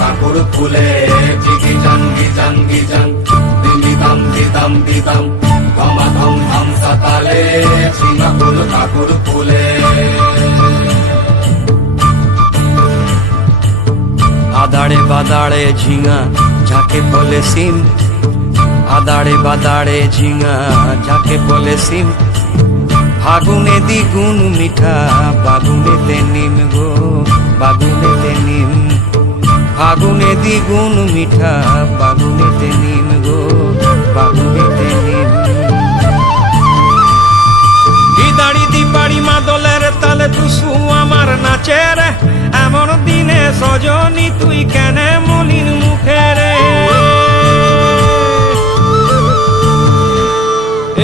কাকুর ফুলে গিজান গিজান গিজান দিদাম দিদাম দিদাম ধমা ধম ধম সাতালে ঝিঙা ফুল কাকুর ফুলে আদাড়ে বাদাড়ে ঝিঙা যাকে বলে সিম, আদাড়ে বাদাড়ে ঝিঙা যাকে বলে সিম, ফাগুনে দ্বিগুণ মিঠা বাগুনেতে নিম গো বাগুনেতে নিম, ফাগুনে দ্বিগুণ মিঠা বাগুনেতে নিম গো বাগুনেতে নিম। দিদাড়ি দিপাড়ি মাদলের তালে টুসু আমার নাচে রে, এমন দিনে সজনী তুই কেনে মলিন মুখে রে।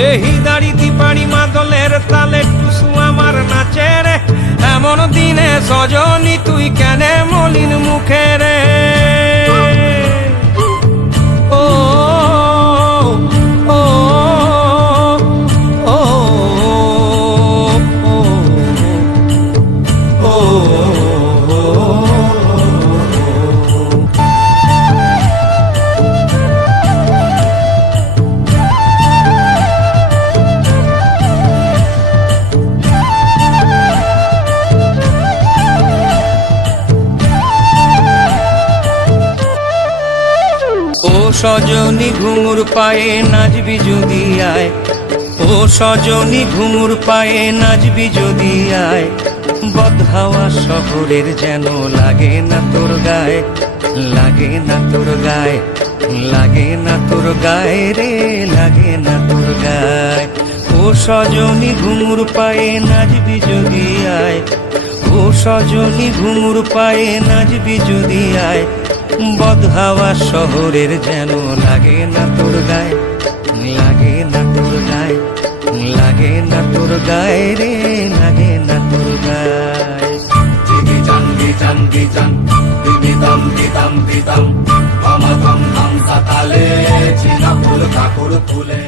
এই দাড়ি দিপাড়ি মাদলের তালে টুসু আমার নাচে রে, এমন দিনে সজনী তুই কেনে মলিন মুখে রে। ও ও ও ও সজনী ঘুঙুর পায়ে নাচবি যদি আয়, ও সজনী ঘুঙুর পায়ে নাচবি যদি আয়, বদহাওয়া শহরের যেন লাগে না তোর গায়ে, লাগে না তোর গায়ে, লাগে না তোর গায়ে রে, লাগে না তোর গায়ে। ও সজনী ঘুঙুর পায়ে নাচবি যদি আয়, ও সজনী ঘুঙুর পায়ে নাচবি যদি আয়, বদহাওয়া শহরের যেন লাগে না তোর গায়ে, লাগে না তোর গায়ে, লাগে না তোর গায়ে রে, লাগে না তোর গায়ে। গিজান গিজান গিজান দিদাম দিদাম দিদাম ধমা ধম ধম সাতালে ঝিঙা ফুল কাকুর ফুলে।